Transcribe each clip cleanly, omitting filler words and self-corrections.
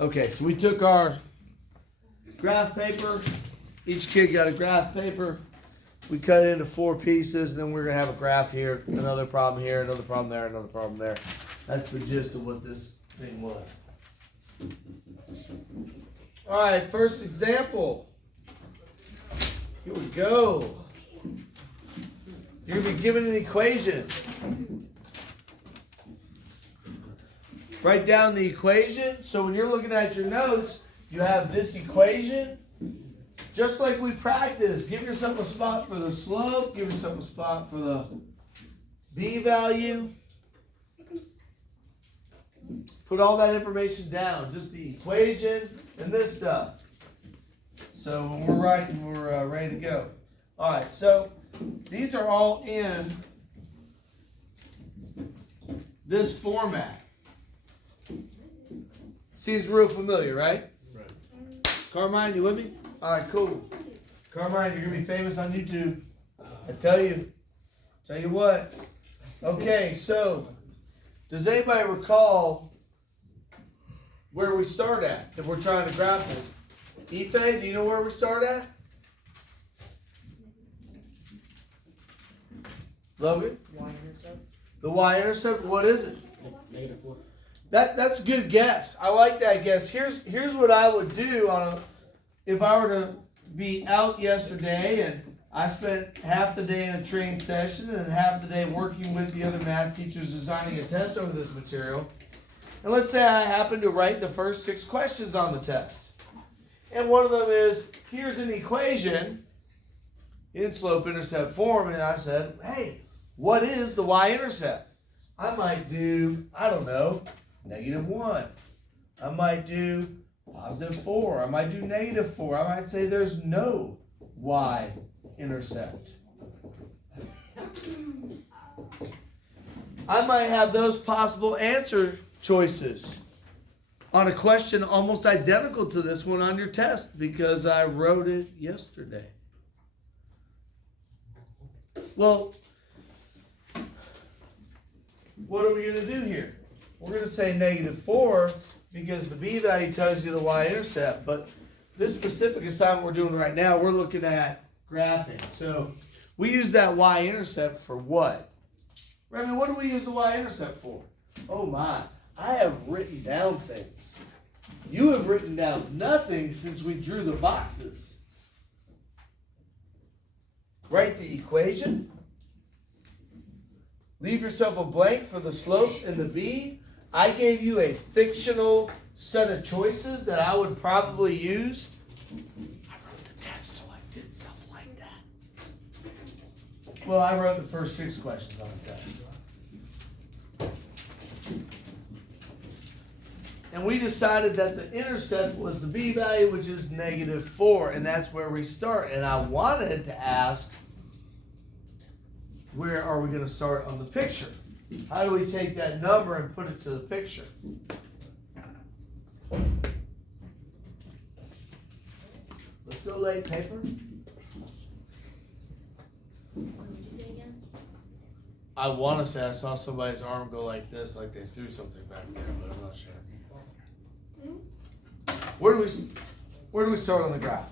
Okay, so we took our graph paper. Each kid got a graph paper. We cut it into 4 pieces, and then we're going to have a graph here, another problem here, another problem there, another problem there. That's the gist of what this thing was. All right, first example. Here we go. You're going to be given an equation. Write down the equation. So when you're looking at your notes, you have this equation. Just like we practiced, give yourself a spot for the slope, give yourself a spot for the b value. Put all that information down, just the equation and this stuff. So when we're writing, we're ready to go. All right, so these are all in this format. Seems real familiar, right? Right. Carmine, you with me? All right, cool. Carmine, you're going to be famous on YouTube. I tell you what. Okay, so does anybody recall where we start at if we're trying to graph this? Ife, do you know where we start at? Logan? Y-intercept. The y-intercept, what is it? -4. That's a good guess. I like that guess. Here's what I would do if I were to be out yesterday and I spent half the day in a training session and half the day working with the other math teachers designing a test over this material. And let's say I happen to write the first 6 questions on the test. And one of them is, here's an equation in slope-intercept form. And I said, hey, what is the y-intercept? I might do, I don't know, -1. I might do +4. I might do -4. I might say there's no y-intercept. I might have those possible answer choices on a question almost identical to this one on your test because I wrote it yesterday. Well, what are we going to do here? We're going to say -4 because the b value tells you the y-intercept. But this specific assignment we're doing right now, we're looking at graphing. So we use that y-intercept for what? Remy, what do we use the y-intercept for? Oh my, I have written down things. You have written down nothing since we drew the boxes. Write the equation. Leave yourself a blank for the slope and the b. I gave you a fictional set of choices that I would probably use. I wrote the text, so I did stuff like that. Well, I wrote the first 6 questions on the test. And we decided that the intercept was the b value, which is -4, and that's where we start. And I wanted to ask, where are we going to start on the picture? How do we take that number and put it to the picture? Let's go late paper. What did you say again? I want to say I saw somebody's arm go like this, like they threw something back there, but I'm not sure. Where do we start on the graph?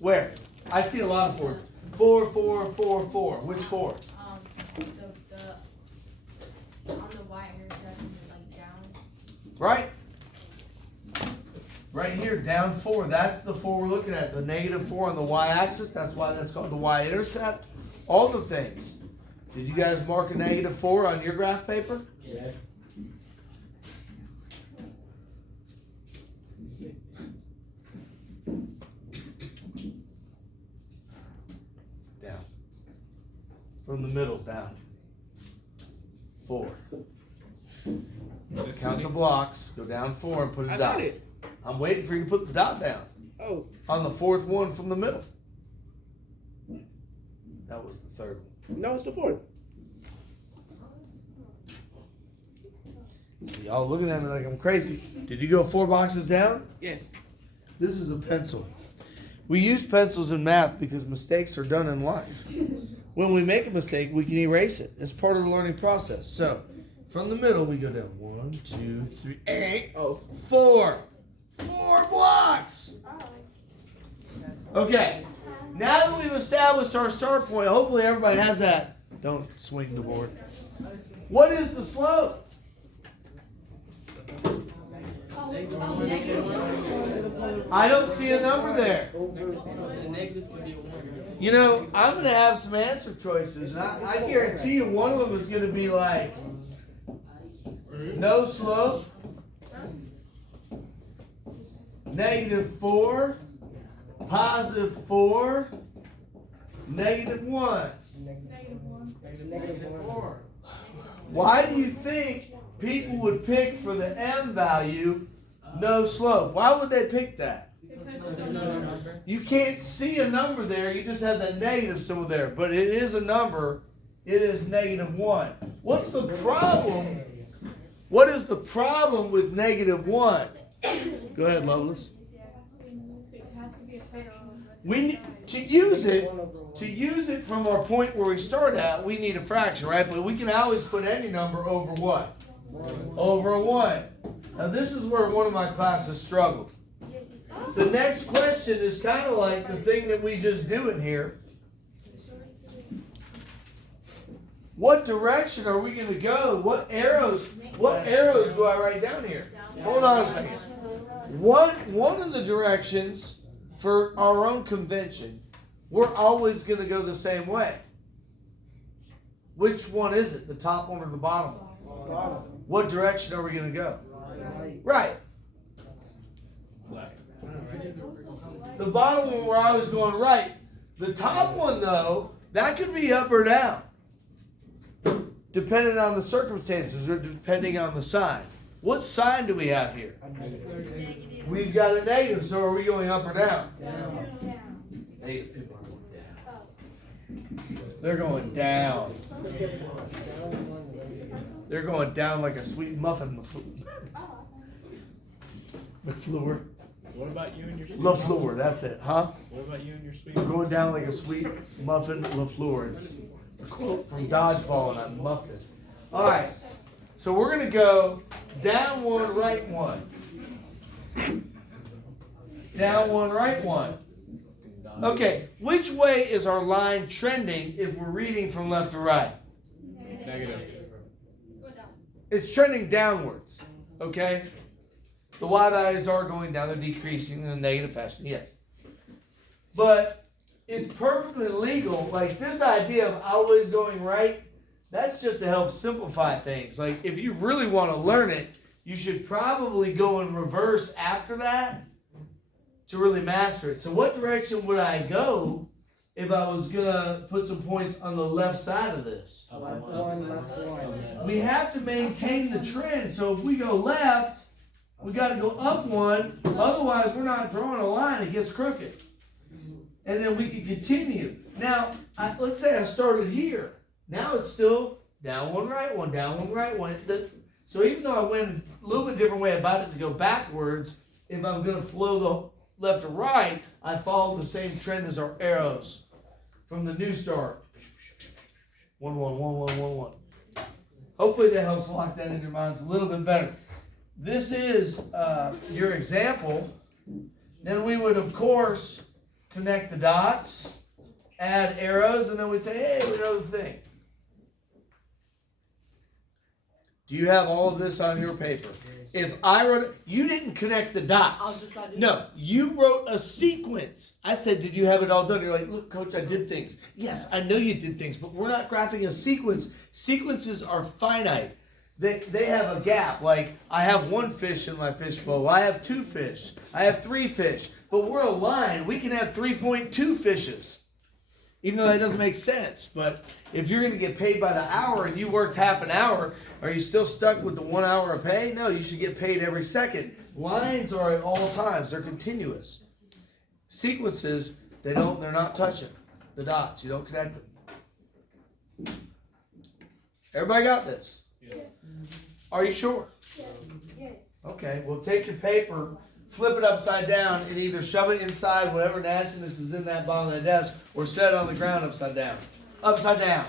Where? I see a lot of 4. 4, 4, 4, 4. Which 4? On the y-intercept, like down. Right? Right here, down 4. That's the 4 we're looking at. The -4 on the y-axis. That's why that's called the y-intercept. All the things. Did you guys mark a -4 on your graph paper? Yeah. Down. From the middle, down. 4. Count the blocks, go down 4 and put a dot. It. I'm waiting for you to put the dot down. Oh. On the 4th one from the middle. That was the 3rd one. No, it's the 4th. Y'all looking at me like I'm crazy. Did you go 4 boxes down? Yes. This is a pencil. We use pencils in math because mistakes are done in life. When we make a mistake, we can erase it. It's part of the learning process. So, From the middle, we go down 1, 2, 3, 8, 4. 4 blocks. Okay. Now that we've established our start point, hopefully everybody has that. Don't swing the board. What is the slope? I don't see a number there. You know, I'm going to have some answer choices. And I guarantee you one of them is going to be like no slope, -4, +4, -1. Why do you think people would pick for the M value no slope? Why would they pick that? You can't see a number there, you just have that negative still there. But it is a number, it is -1. What's the problem? What is the problem with -1? Go ahead, Loveless. We need to use it from our point where we start at. We need a fraction, right? But we can always put any number over what? Over a 1. Now this is where one of my classes struggled. The next question is kind of like the thing that we just do in here. What direction are we going to go? What arrows do I write down here? Hold on a second. One of the directions for our own convention, we're always going to go the same way. Which one is it? The top one or the bottom one? What direction are we going to go? Right. The bottom one, we're always going right. The top one, though, that could be up or down, depending on the circumstances or depending on the sign. What sign do we have here? We've got a negative, so are we going up or down? Negative people are going down. They're going down. They're going down like a sweet muffin. McFleur. What about you and your sweet LaFleur, that's it, huh? What about you and your sweet We're going down like a sweet muffin LaFleur. It's a quote from Dodgeball, and I muffed it. All right, so we're going to go down 1, right 1. Down 1, right 1. Okay, which way is our line trending if we're reading from left to right? Negative. It's trending downwards, okay? The Y values are going down, they're decreasing in a negative fashion, yes. But it's perfectly legal, like this idea of always going right, that's just to help simplify things. Like if you really want to learn it, you should probably go in reverse after that to really master it. So what direction would I go if I was going to put some points on the left side of this? Left one. We have to maintain the trend, so if we go left, we got to go up 1, otherwise we're not drawing a line, it gets crooked. And then we can continue. Now, let's say I started here. Now it's still down 1, right 1, down 1, right 1. So even though I went a little bit different way about it to go backwards, if I'm going to flow the left to right, I follow the same trend as our arrows from the new start. 1, 1, 1, 1, 1, 1. Hopefully that helps lock that in your minds a little bit better. This is your example. Then we would, of course, connect the dots, add arrows, and then we'd say, hey, we know the thing. Do you have all of this on your paper? If I wrote, you didn't connect the dots. No, you wrote a sequence. I said, did you have it all done? You're like, look, coach, I did things. Yes, I know you did things, but we're not graphing a sequence. Sequences are finite. They have a gap. Like, I have 1 fish in my fish bowl. I have 2 fish. I have 3 fish. But we're aligned. We can have 3.2 fishes. Even though that doesn't make sense. But if you're going to get paid by the hour and you worked half an hour, are you still stuck with the 1 hour of pay? No, you should get paid every second. Lines are at all times. They're continuous. Sequences, they're not touching the dots. You don't connect them. Everybody got this? Yes. Are you sure? Okay, well take your paper, flip it upside down, and either shove it inside whatever nastiness is in that bottom of the desk, or set it on the ground upside down. Upside down.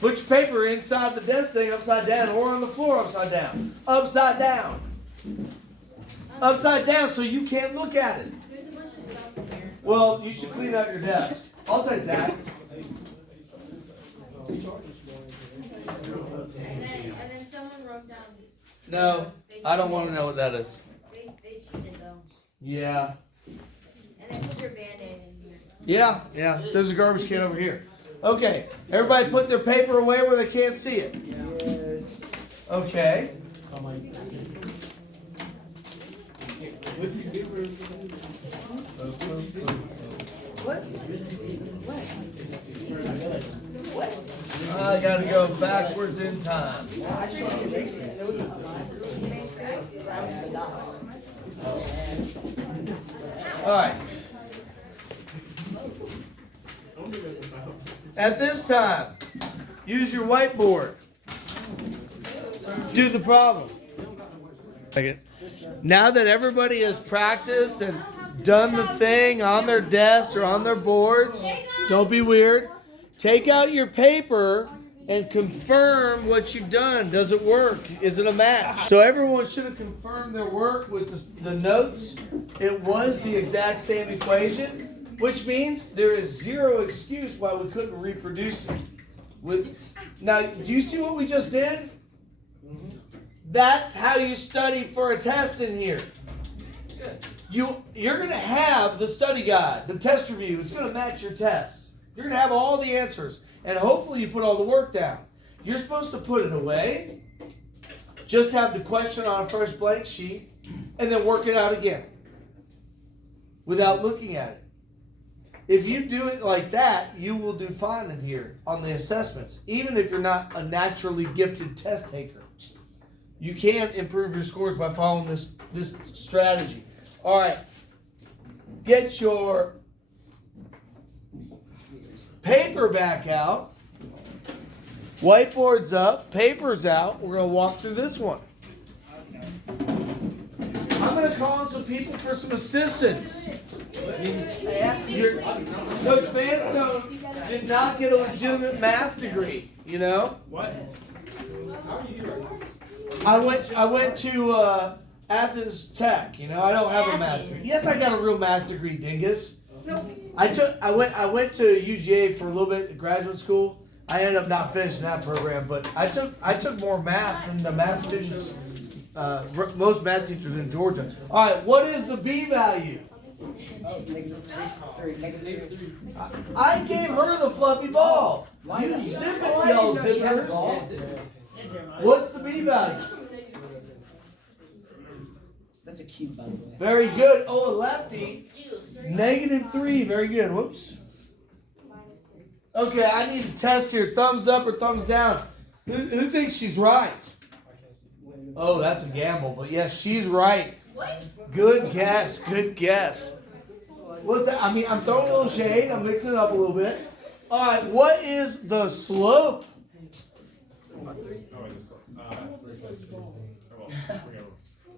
Put your paper inside the desk thing upside down or on the floor upside down. Upside down. Upside down so you can't look at it. There's a bunch of stuff in there. Well, you should clean out your desk. I'll take that. And then someone wrote down. No, I don't want to know what that is. They cheated though. Yeah. And they put your Band-Aid in here. Yeah. There's a garbage can over here. Okay. Everybody put their paper away where they can't see it. Yes. Okay. I gotta go backwards in time. Alright. At this time, use your whiteboard. Do the problem. Now that everybody has practiced and done the thing on their desks or on their boards, don't be weird. Take out your paper and confirm what you've done. Does it work? Is it a match? So everyone should have confirmed their work with the notes. It was the exact same equation, which means there is zero excuse why we couldn't reproduce it. Now, do you see what we just did? That's how you study for a test in here. You're going to have the study guide, the test review. It's going to match your test. You're going to have all the answers. And hopefully you put all the work down. You're supposed to put it away. Just have the question on a fresh blank sheet. And then work it out again. Without looking at it. If you do it like that, you will do fine in here on the assessments. Even if you're not a naturally gifted test taker. You can improve your scores by following this strategy. All right. Get your paper back out. Whiteboard's up. Paper's out. We're going to walk through this one. I'm going to call on some people for some assistance. Coach Vanstone did not get a legitimate math degree, you know? What? How are you doing? I went to Athens Tech. You know, I don't have a math degree. Yes, I got a real math degree, dingus. I went to UGA for a little bit at graduate school. I ended up not finishing that program, but I took more math than the math students, most math teachers in Georgia. All right, what is the B value? I gave her the fluffy ball. You zip it, yellow zippers. What's the B value? That's a cube, by the way. Very good. Oh, a lefty. -3. Very good. Whoops. Okay, I need to test here. Thumbs up or thumbs down. Who thinks she's right? Oh, that's a gamble. But yes, she's right. Good guess. Good guess. What's that? I mean, I'm throwing a little shade. I'm mixing it up a little bit. All right. What is the slope?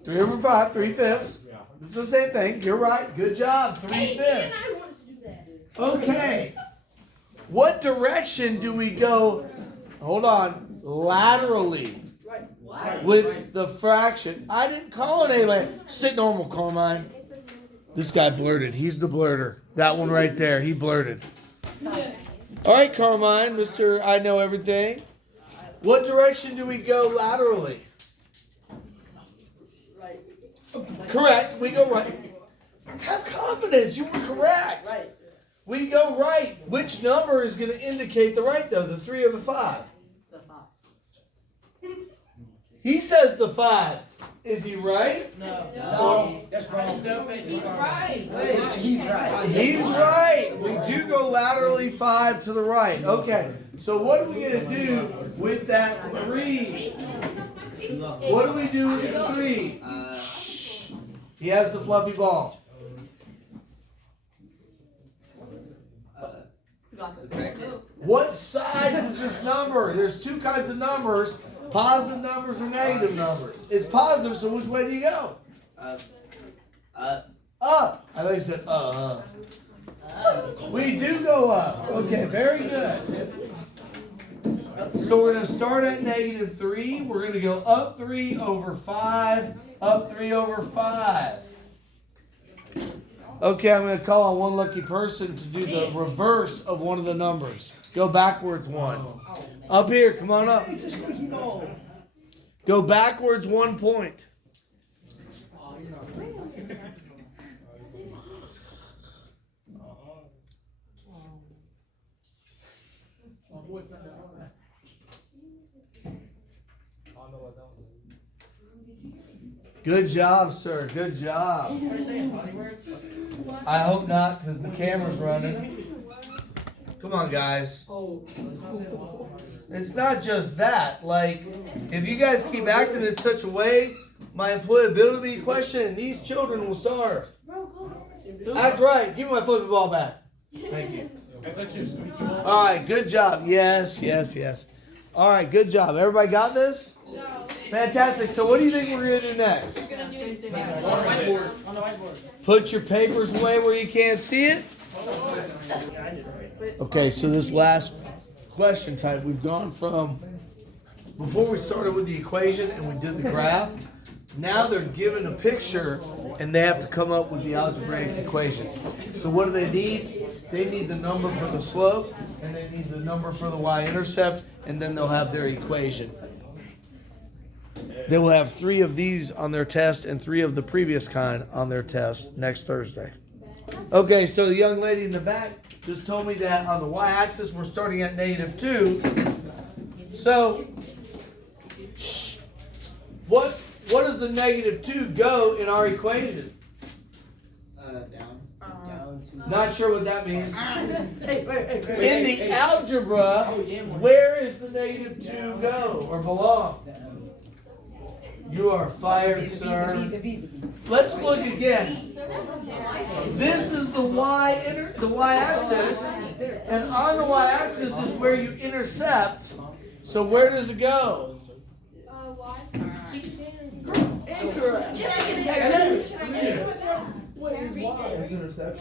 3/5, 3/5. This is the same thing. You're right. Good job. 3/5. Okay. What direction do we go? Hold on. Laterally. With the fraction. I didn't call it anybody. Sit normal, Carmine. This guy blurted. He's the blurter. That one right there. He blurted. All right, Carmine, Mr. I know everything. What direction do we go laterally? Right. Correct. We go right. Have confidence. You were correct. Right. We go right. Which number is going to indicate the right, though? The 3 or the 5? The 5. He says the 5. Is he right? No, that's wrong. He's right. He's right. He's right. We do go laterally 5 to the right. Okay. So what are we going to do with that 3? What do we do with the 3? Shh. He has the fluffy ball. What size is this number? There's two kinds of numbers. Positive numbers or negative numbers. It's positive, so which way do you go? Up. I thought you said We do go up. Okay, very good. So we're gonna start at -3. We're gonna go up 3 over 5, up 3 over 5. Okay, I'm gonna call on one lucky person to do the reverse of one of the numbers. Go backwards one. Up here, come on up. Go backwards 1 point. Good job, sir. Good job. I hope not, because the camera's running. Come on, guys. It's not just that. Like, if you guys keep acting in such a way, my employability question, and these children will starve. Act right. Give me my flipping ball back. Thank you. All right, good job. Yes, yes, yes. All right, good job. Everybody got this? Fantastic. So what do you think we're going to do next? Put your papers away where you can't see it. Okay, so this last question type, we've gone from, before we started with the equation and we did the graph, now they're given a picture and they have to come up with the algebraic equation. So what do they need? They need the number for the slope and they need the number for the y-intercept, and then they'll have their equation. They will have 3 of these on their test and 3 of the previous kind on their test next Thursday. Okay, so the young lady in the back just told me that on the y-axis we're starting at -2. So, what does the -2 go in our equation? Down to. Not sure what that means. Hey, In the algebra, where is the -2 go or belong? You are fired, sir. Let's look again. This is the y-axis, and on the y-axis is where you intercept. So where does it go? Incorrect.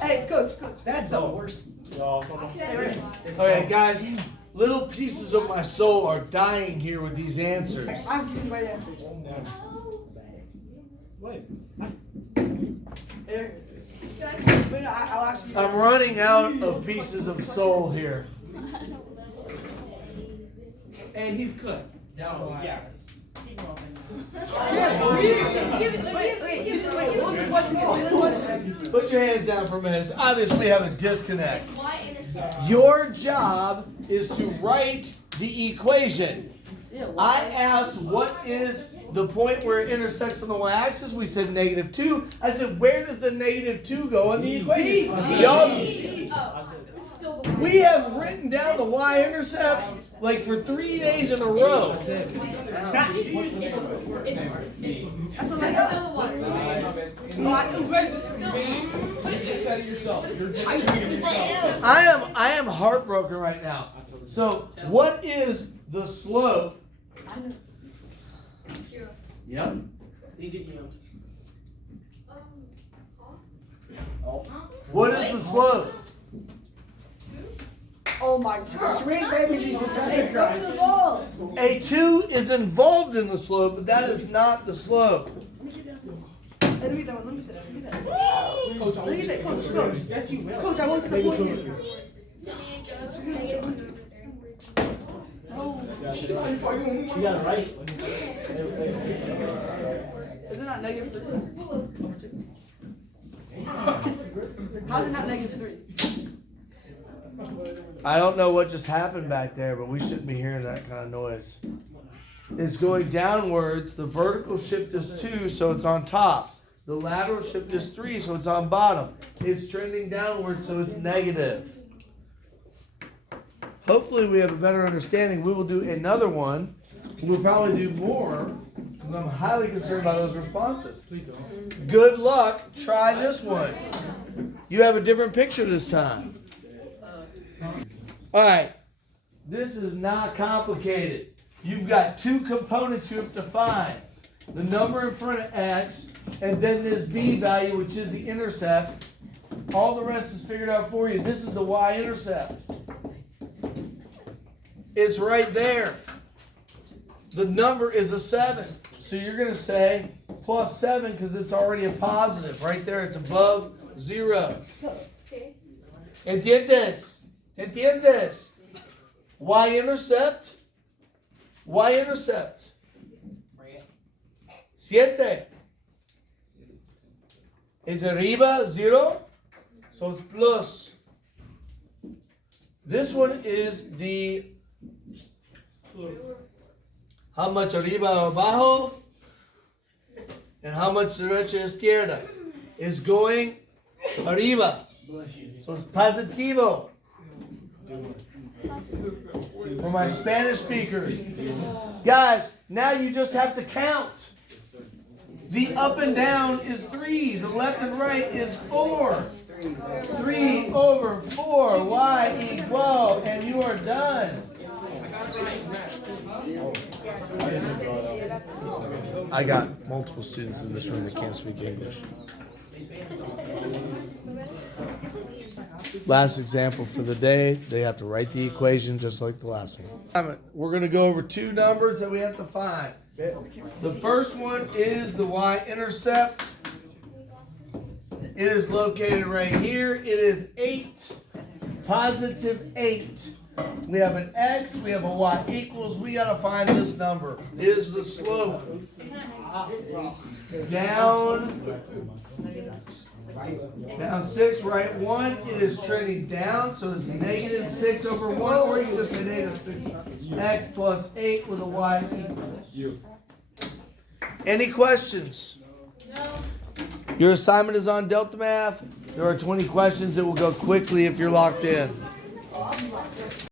Hey, coach, that's the worst. Okay, guys, little pieces of my soul are dying here with these answers. I'm getting my answer. I'm running out of pieces of soul here. And he's cut. Down yeah. Put your hands down for a minute. It's obvious we have a disconnect. Your job is to write the equation. I asked what is the point where it intersects on the y-axis. We said -2. I said, where does the -2 go in the equation? We have written down the y-intercept like for 3 days in a row. I am heartbroken right now. So what is the slope? Yep. What is the slope? Oh my God. Sweet baby Jesus. Hey, go to the ball. A 2 is involved in the slope, but that is not the slope. Let me get that one. Let me see that. Let me get that. Coach, I want that. Coach. That's you. Coach, I want to support you. You got it right. Is it not -3? How's it not -3? I don't know what just happened back there, but we shouldn't be hearing that kind of noise. It's going downwards. The vertical shift is 2, so it's on top. The lateral shift is 3, so it's on bottom. It's trending downward, so it's negative. Hopefully we have a better understanding. We will do another one. We'll probably do more, because I'm highly concerned by those responses. Good luck. Try this one. You have a different picture this time. All right. This is not complicated. You've got 2 components you have to find. The number in front of x, and then this b value, which is the intercept. All the rest is figured out for you. This is the y-intercept. It's right there. The number is a 7. So you're going to say plus 7 because it's already a positive. Right there, it's above 0. Okay. ¿Entiendes? ¿Entiendes? Y-intercept. Y-intercept. 7. Is arriba 0? So it's plus. This one is the how much arriba o abajo and how much derecha izquierda is going arriba. So it's positivo. For my Spanish speakers. Guys, now you just have to count. The up and down is 3. The left and right is 4. 3 over 4. Y equal. And you are done. I got multiple students in this room that can't speak English. Last example for the day, they have to write the equation just like the last one. We're going to go over 2 numbers that we have to find. The first one is the y-intercept. It is located right here. It is 8, positive 8. We have an x, we have a y equals. We got to find this number. It is the slope. Down 6, right 1. It is trending down, so it's negative 6 over 1, or you can just say negative 6x plus 8 with a y equals. Any questions? No. Your assignment is on Deltamath. There are 20 questions. It will go quickly if you're locked in.